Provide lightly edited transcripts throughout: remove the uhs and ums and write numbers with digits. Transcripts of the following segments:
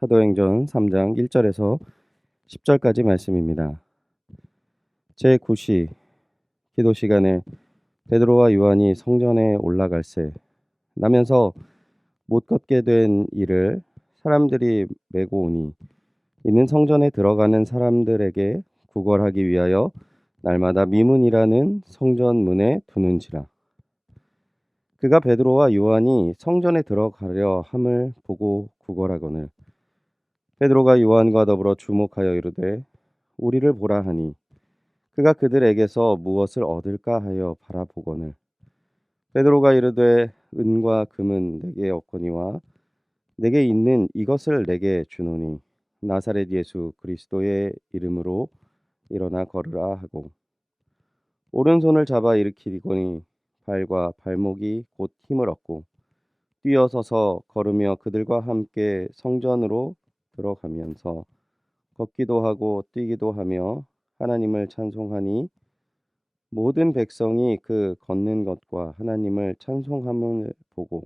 사도행전 3장 1절에서 10절까지 말씀입니다. 제9시 기도 시간에 베드로와 요한이 성전에 올라갈새 나면서 못 걷게 된 이를 사람들이 메고 오니 이는 성전에 들어가는 사람들에게 구걸하기 위하여 날마다 미문이라는 성전 문에 두는지라. 그가 베드로와 요한이 성전에 들어가려 함을 보고 구걸하거늘 베드로가 요한과 더불어 주목하여 이르되 우리를 보라 하니 그가 그들에게서 무엇을 얻을까 하여 바라보거늘 베드로가 이르되 은과 금은 내게 없거니와 내게 있는 이것을 내게 주노니 나사렛 예수 그리스도의 이름으로 일어나 걸으라 하고 오른손을 잡아 일으키더니 발과 발목이 곧 힘을 얻고 뛰어서서 걸으며 그들과 함께 성전으로 들어가면서 걷기도 하고 뛰기도 하며 하나님을 찬송하니 모든 백성이 그 걷는 것과 하나님을 찬송함을 보고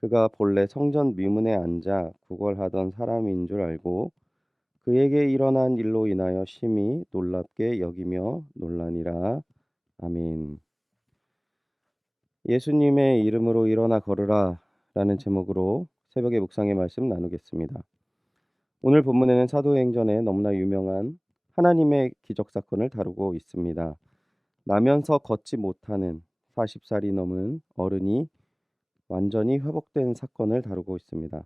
그가 본래 성전 미문에 앉아 구걸하던 사람인 줄 알고 그에게 일어난 일로 인하여 심히 놀랍게 여기며 놀라니라. 아멘. 예수님의 이름으로 일어나 걸으라 라는 제목으로 새벽의 묵상의 말씀 나누겠습니다. 오늘 본문에는 사도행전에 너무나 유명한 하나님의 기적 사건을 다루고 있습니다. 나면서 걷지 못하는 40살이 넘은 어른이 완전히 회복된 사건을 다루고 있습니다.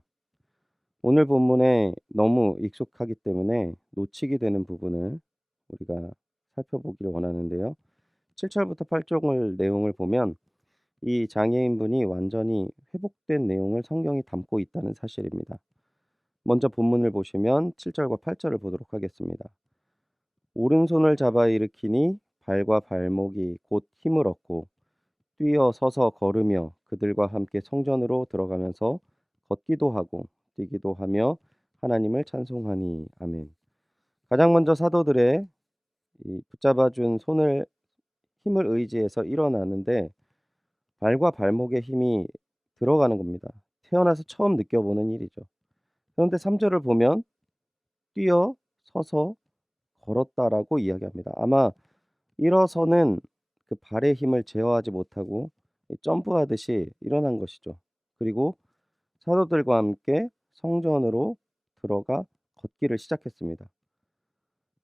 오늘 본문에 너무 익숙하기 때문에 놓치게 되는 부분을 우리가 살펴보기를 원하는데요. 7절부터 8절 내용을 보면 이 장애인분이 완전히 회복된 내용을 성경이 담고 있다는 사실입니다. 먼저 본문을 보시면 7절과 8절을 보도록 하겠습니다. 오른손을 잡아 일으키니 발과 발목이 곧 힘을 얻고 뛰어 서서 걸으며 그들과 함께 성전으로 들어가면서 걷기도 하고 뛰기도 하며 하나님을 찬송하니. 아멘. 가장 먼저 사도들의 붙잡아준 손을 힘을 의지해서 일어나는데 발과 발목에 힘이 들어가는 겁니다. 태어나서 처음 느껴보는 일이죠. 그런데 3절을 보면 뛰어 서서 걸었다라고 이야기합니다. 아마 일어서는 그 발의 힘을 제어하지 못하고 점프하듯이 일어난 것이죠. 그리고 사도들과 함께 성전으로 들어가 걷기를 시작했습니다.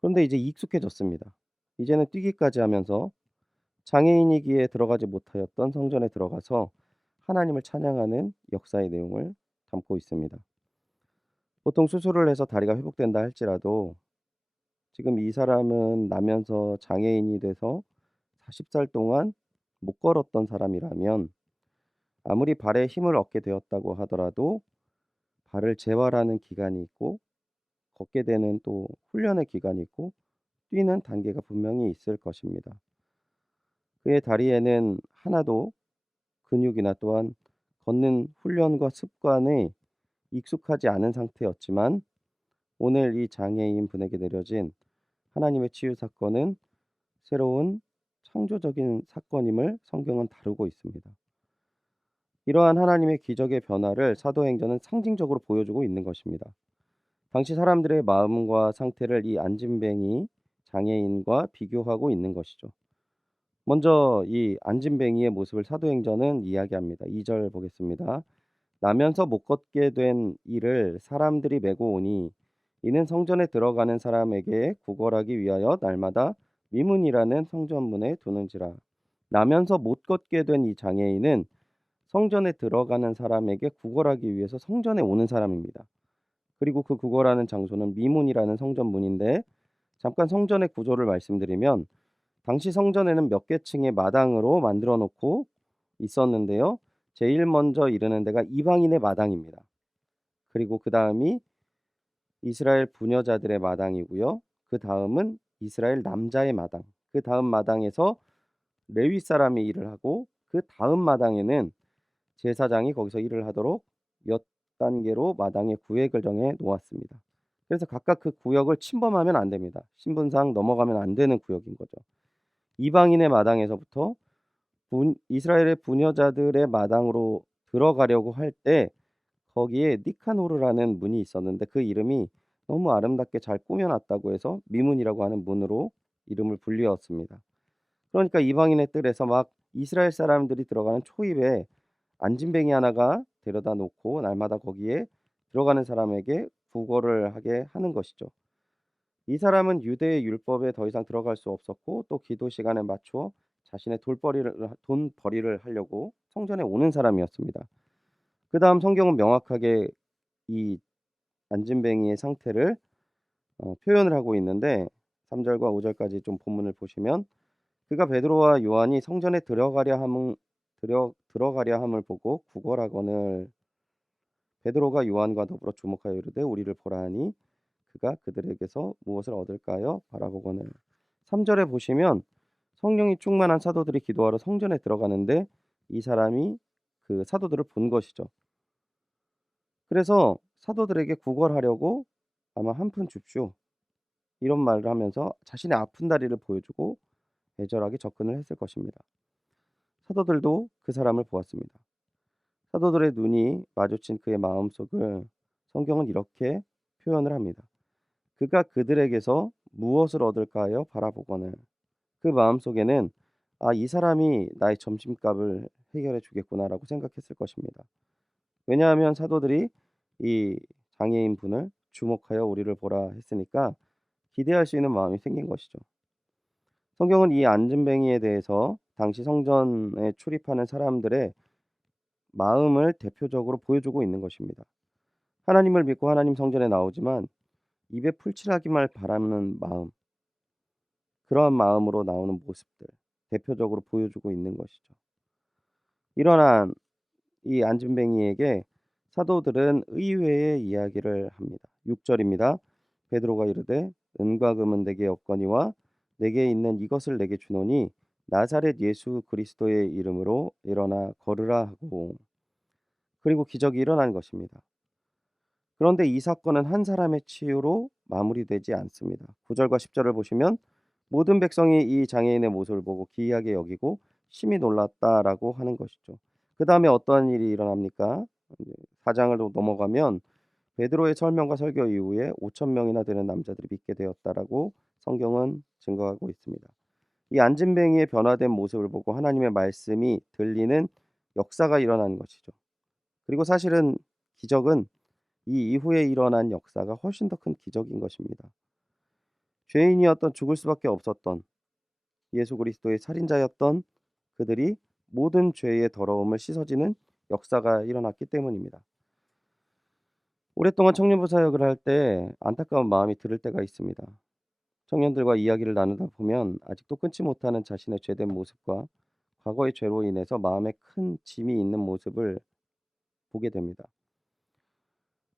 그런데 이제 익숙해졌습니다. 이제는 뛰기까지 하면서 장애인이기에 들어가지 못하였던 성전에 들어가서 하나님을 찬양하는 역사의 내용을 담고 있습니다. 보통 수술을 해서 다리가 회복된다 할지라도 지금 이 사람은 나면서 장애인이 돼서 40살 동안 못 걸었던 사람이라면 아무리 발에 힘을 얻게 되었다고 하더라도 발을 재활하는 기간이 있고 걷게 되는 또 훈련의 기간이 있고 뛰는 단계가 분명히 있을 것입니다. 그의 다리에는 하나도 근육이나 또한 걷는 훈련과 습관에 익숙하지 않은 상태였지만 오늘 이 장애인 분에게 내려진 하나님의 치유 사건은 새로운 창조적인 사건임을 성경은 다루고 있습니다. 이러한 하나님의 기적의 변화를 사도행전은 상징적으로 보여주고 있는 것입니다. 당시 사람들의 마음과 상태를 이 안진뱅이 장애인과 비교하고 있는 것이죠. 먼저 이 안진뱅이의 모습을 사도행전은 이야기합니다. 2절 보겠습니다. 나면서 못 걷게 된 이를 사람들이 메고 오니 이는 성전에 들어가는 사람에게 구걸하기 위하여 날마다 미문이라는 성전문에 두는지라. 나면서 못 걷게 된 이 장애인은 성전에 들어가는 사람에게 구걸하기 위해서 성전에 오는 사람입니다. 그리고 그 구걸하는 장소는 미문이라는 성전문인데 잠깐 성전의 구조를 말씀드리면 당시 성전에는 몇 개 층의 마당으로 만들어 놓고 있었는데요. 제일 먼저 이르는 데가 이방인의 마당입니다. 그리고 그 다음이 이스라엘 부녀자들의 마당이고요. 그 다음은 이스라엘 남자의 마당. 그 다음 마당에서 레위 사람이 일을 하고 그 다음 마당에는 제사장이 거기서 일을 하도록 몇 단계로 마당의 구역을 정해 놓았습니다. 그래서 각각 그 구역을 침범하면 안 됩니다. 신분상 넘어가면 안 되는 구역인 거죠. 이방인의 마당에서부터 이스라엘의 부녀자들의 마당으로 들어가려고 할 때 거기에 니카노르라는 문이 있었는데 그 이름이 너무 아름답게 잘 꾸며 놨다고 해서 미문이라고 하는 문으로 이름을 불리었습니다. 그러니까 이방인의 뜰에서 막 이스라엘 사람들이 들어가는 초입에 안진뱅이 하나가 데려다 놓고 날마다 거기에 들어가는 사람에게 구걸을 하게 하는 것이죠. 이 사람은 유대의 율법에 더 이상 들어갈 수 없었고 또 기도 시간에 맞추어 자신의 돈벌이를 하려고 성전에 오는 사람이었습니다. 그다음 성경은 명확하게 이 안진뱅이의 상태를 표현을 하고 있는데 3 절과 5 절까지 좀 본문을 보시면 그가 베드로와 요한이 성전에 들어가려 함을 보고 구걸하거늘 베드로가 요한과 더불어 주목하여 이르되 우리를 보라 하니 그가 그들에게서 무엇을 얻을까요? 바라보거늘. 3 절에 보시면 성령이 충만한 사도들이 기도하러 성전에 들어가는데 이 사람이 그 사도들을 본 것이죠. 그래서 사도들에게 구걸하려고 아마 "한 푼 줍쇼." 이런 말을 하면서 자신의 아픈 다리를 보여주고 애절하게 접근을 했을 것입니다. 사도들도 그 사람을 보았습니다. 사도들의 눈이 마주친 그의 마음속을 성경은 이렇게 표현을 합니다. 그가 그들에게서 무엇을 얻을까 하여 바라보거늘. 그 마음속에는 '아 이 사람이 나의 점심값을 해결해 주겠구나.'라고 생각했을 것입니다. 왜냐하면 사도들이 이 장애인분을 주목하여 우리를 보라 했으니까 기대할 수 있는 마음이 생긴 것이죠. 성경은 이 안진뱅이에 대해서 당시 성전에 출입하는 사람들의 마음을 대표적으로 보여주고 있는 것입니다. 하나님을 믿고 하나님 성전에 나오지만 입에 풀칠하기만 바라는 마음, 그러한 마음으로 나오는 모습들 대표적으로 보여주고 있는 것이죠. 일어난 이 안진뱅이에게 사도들은 의외의 이야기를 합니다. 6 절입니다. 베드로가 이르되 은과 금은 내게 없거니와 내게 있는 이것을 내게 주노니 나사렛 예수 그리스도의 이름으로 일어나 걸으라 하고 그리고 기적이 일어난 것입니다. 그런데 이 사건은 한 사람의 치유로 마무리되지 않습니다. 9 절과 10 절을 보시면 모든 백성이 이 장애인의 모습을 보고 기이하게 여기고 심히 놀랐다라고 하는 것이죠. 그다음에 어떠한 일이 일어납니까? 이제 4 장을 넘어가면 베드로의 설명과 설교 이후에 5천 명이나 되는 남자들이 믿게 되었다라고 성경은 증거하고 있습니다. 이 안진뱅이의 변화된 모습을 보고 하나님의 말씀이 들리는 역사가 일어난 것이죠. 그리고 사실은 기적은 이 이후에 일어난 역사가 훨씬 더 큰 기적인 것입니다. 죄인이었던 죽을 수밖에 없었던 예수 그리스도의 살인자였던 그들이 모든 죄의 더러움을 씻어지는 역사가 일어났기 때문입니다. 오랫동안 청년부 사역을 할 때 안타까운 마음이 들을 때가 있습니다. 청년들과 이야기를 나누다 보면 아직도 끊지 못하는 자신의 죄된 모습과 과거의 죄로 인해서 마음에 큰 짐이 있는 모습을 보게 됩니다.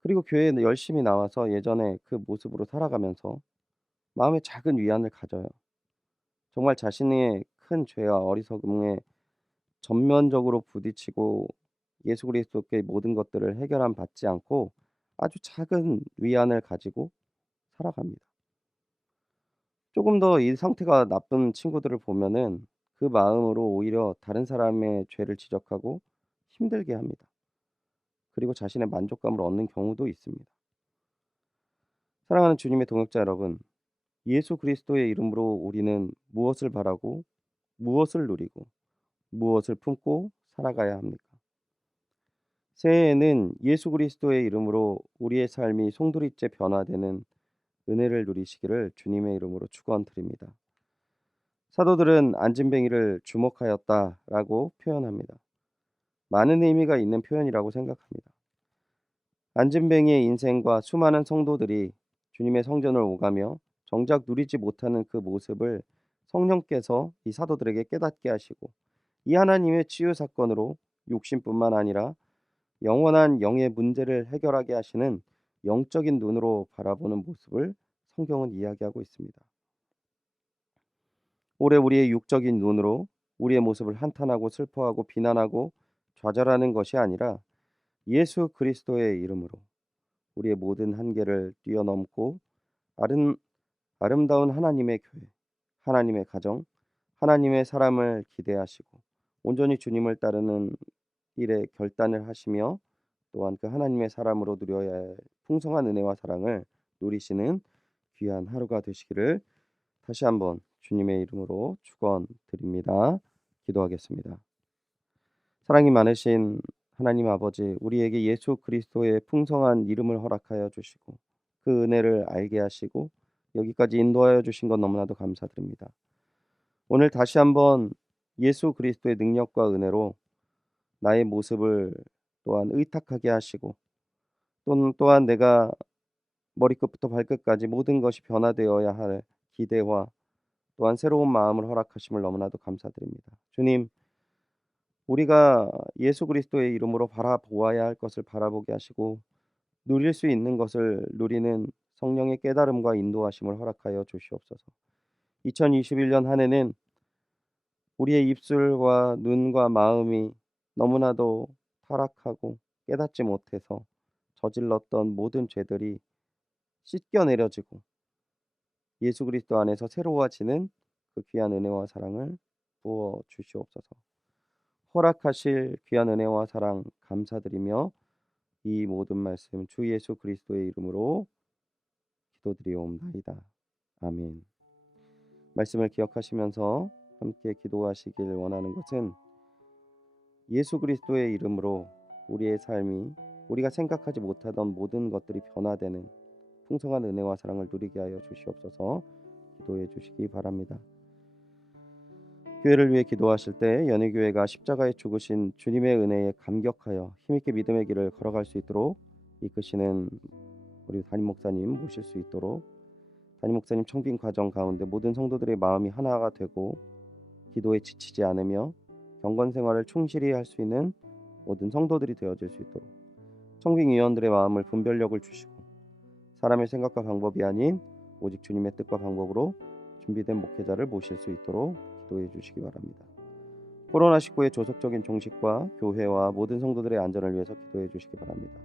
그리고 교회에 열심히 나와서 예전에 그 모습으로 살아가면서 마음에 작은 위안을 가져요. 정말 자신의 큰 죄와 어리석음에 전면적으로 부딪히고 예수 그리스도께 모든 것들을 해결함 받지 않고 아주 작은 위안을 가지고 살아갑니다. 조금 더 이 상태가 나쁜 친구들을 보면은 그 마음으로 오히려 다른 사람의 죄를 지적하고 힘들게 합니다. 그리고 자신의 만족감을 얻는 경우도 있습니다. 사랑하는 주님의 동역자 여러분, 예수 그리스도의 이름으로 우리는 무엇을 바라고 무엇을 누리고 무엇을 품고 살아가야 합니까? 새해에는 예수 그리스도의 이름으로 우리의 삶이 송두리째 변화되는 은혜를 누리시기를 주님의 이름으로 축원드립니다. 사도들은 안진뱅이를 주목하였다라고 표현합니다. 많은 의미가 있는 표현이라고 생각합니다. 안진뱅이의 인생과 수많은 성도들이 주님의 성전을 오가며 정작 누리지 못하는 그 모습을 성령께서 이 사도들에게 깨닫게 하시고 이 하나님의 치유 사건으로 육신뿐만 아니라 영원한 영의 문제를 해결하게 하시는 영적인 눈으로 바라보는 모습을 성경은 이야기하고 있습니다. 올해 우리의 육적인 눈으로 우리의 모습을 한탄하고 슬퍼하고 비난하고 좌절하는 것이 아니라 예수 그리스도의 이름으로 우리의 모든 한계를 뛰어넘고 아름, 아름다운 하나님의 교회, 하나님의 가정, 하나님의 사람을 기대하시고 온전히 주님을 따르는 일에 결단을 하시며 또한 그 하나님의 사람으로 누려야 할 풍성한 은혜와 사랑을 누리시는 귀한 하루가 되시기를 다시 한번 주님의 이름으로 축원드립니다. 기도하겠습니다. 사랑이 많으신 하나님 아버지, 우리에게 예수 그리스도의 풍성한 이름을 허락하여 주시고 그 은혜를 알게 하시고 여기까지 인도하여 주신 것 너무나도 감사드립니다. 오늘 다시 한번 예수 그리스도의 능력과 은혜로 나의 모습을 또한 의탁하게 하시고 또한 내가 머리끝부터 발끝까지 모든 것이 변화되어야 할 기대와 또한 새로운 마음을 허락하심을 너무나도 감사드립니다. 주님, 우리가 예수 그리스도의 이름으로 바라보아야 할 것을 바라보게 하시고 누릴 수 있는 것을 누리는 성령의 깨달음과 인도하심을 허락하여 주시옵소서. 2021년 한 해는 우리의 입술과 눈과 마음이 너무나도 타락하고 깨닫지 못해서 저질렀던 모든 죄들이 씻겨내려지고 예수 그리스도 안에서 새로워지는 그 귀한 은혜와 사랑을 부어 주시옵소서. 허락하실 귀한 은혜와 사랑 감사드리며 이 모든 말씀 주 예수 그리스도의 이름으로 기도드리옵나이다. 아멘. 말씀을 기억하시면서 함께 기도하시길 원하는 것은 예수 그리스도의 이름으로 우리의 삶이 우리가 생각하지 못하던 모든 것들이 변화되는 풍성한 은혜와 사랑을 누리게 하여 주시옵소서. 기도해 주시기 바랍니다. 교회를 위해 기도하실 때 연희교회가 십자가에 죽으신 주님의 은혜에 감격하여 힘있게 믿음의 길을 걸어갈 수 있도록 이끄시는 우리 담임 목사님 모실 수 있도록 담임 목사님 청빙 과정 가운데 모든 성도들의 마음이 하나가 되고 기도에 지치지 않으며 경건 생활을 충실히 할 수 있는 모든 성도들이 되어질 수 있도록 청빙위원들의 마음을 분별력을 주시고 사람의 생각과 방법이 아닌 오직 주님의 뜻과 방법으로 준비된 목회자를 모실 수 있도록 기도해 주시기 바랍니다. 코로나19의 조속적인 종식과 교회와 모든 성도들의 안전을 위해서 기도해 주시기 바랍니다.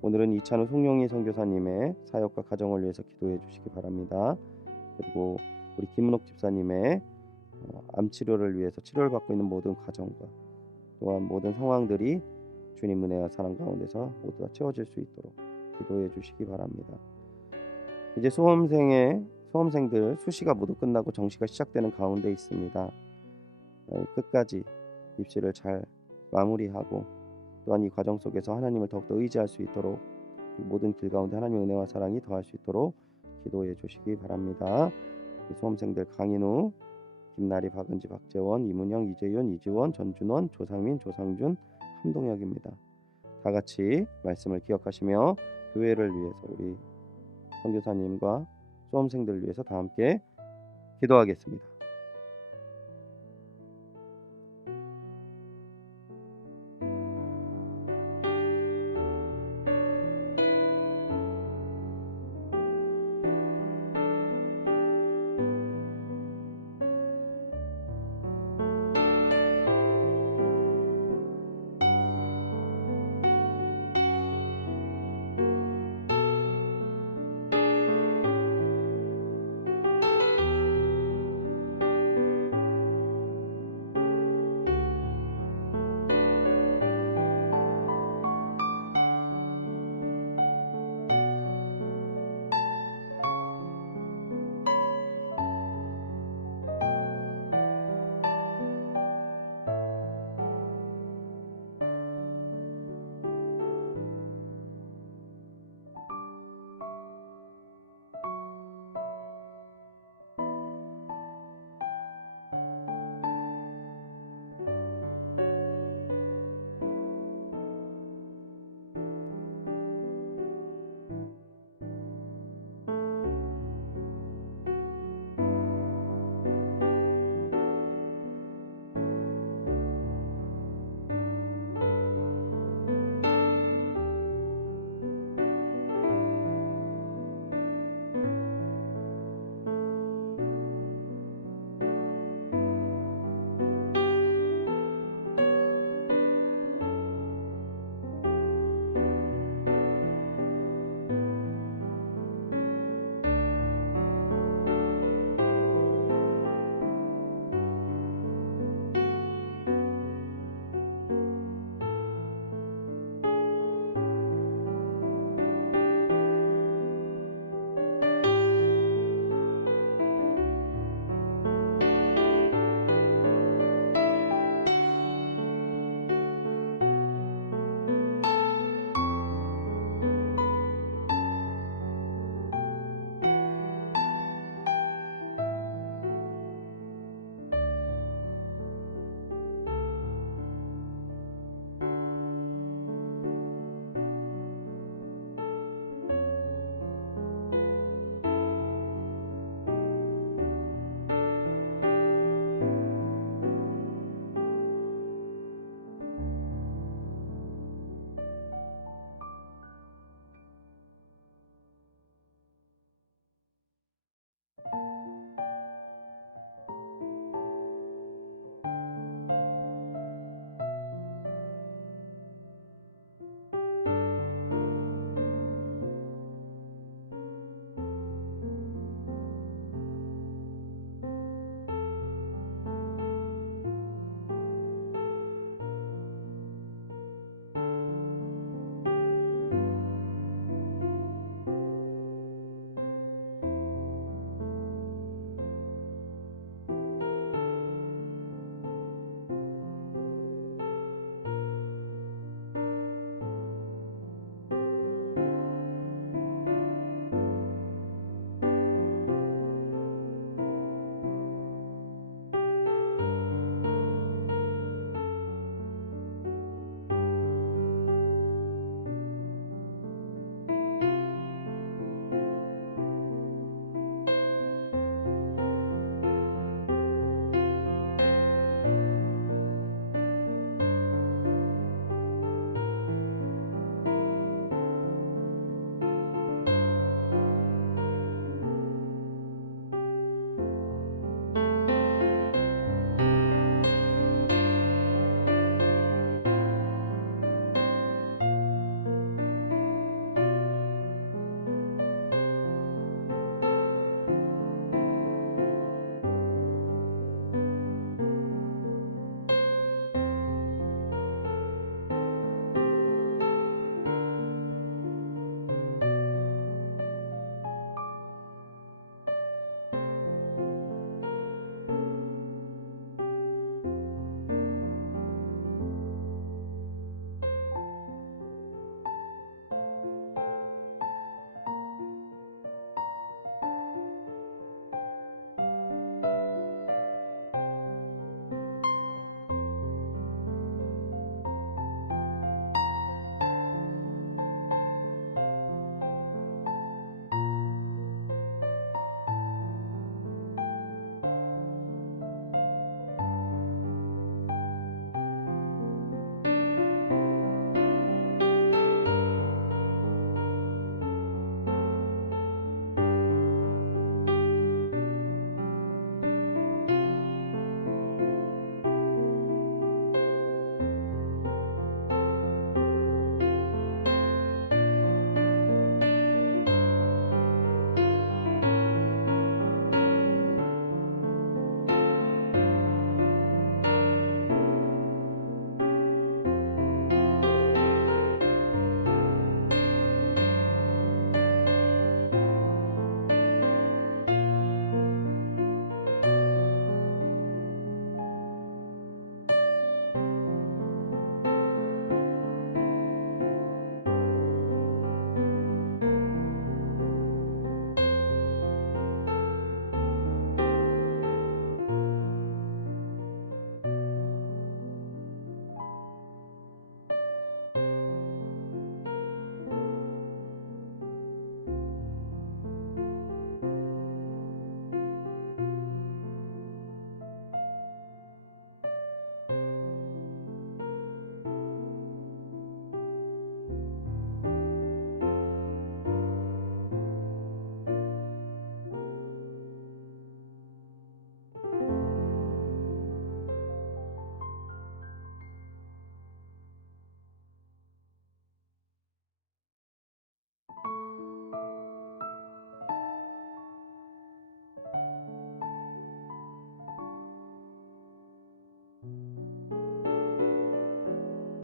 오늘은 이찬우 송영희 선교사님의 사역과 가정을 위해서 기도해 주시기 바랍니다. 그리고 우리 김은옥 집사님의 암 치료를 위해서 치료를 받고 있는 모든 가정과 또한 모든 상황들이 주님 은혜와 사랑 가운데서 모두 다 채워질 수 있도록 기도해 주시기 바랍니다. 이제 수험생들 수시가 모두 끝나고 정시가 시작되는 가운데 있습니다. 끝까지 입시를 잘 마무리하고 또한 이 과정 속에서 하나님을 더욱더 의지할 수 있도록 모든 길 가운데 하나님의 은혜와 사랑이 더할 수 있도록 기도해 주시기 바랍니다. 수험생들 강인우, 김나리, 박은지, 박재원, 이문영, 이재윤, 이지원, 전준원, 조상민, 조상준, 함동혁입니다. 다 같이 말씀을 기억하시며 교회를 위해서 우리 선교사님과 수험생들을 위해서 다 함께 기도하겠습니다.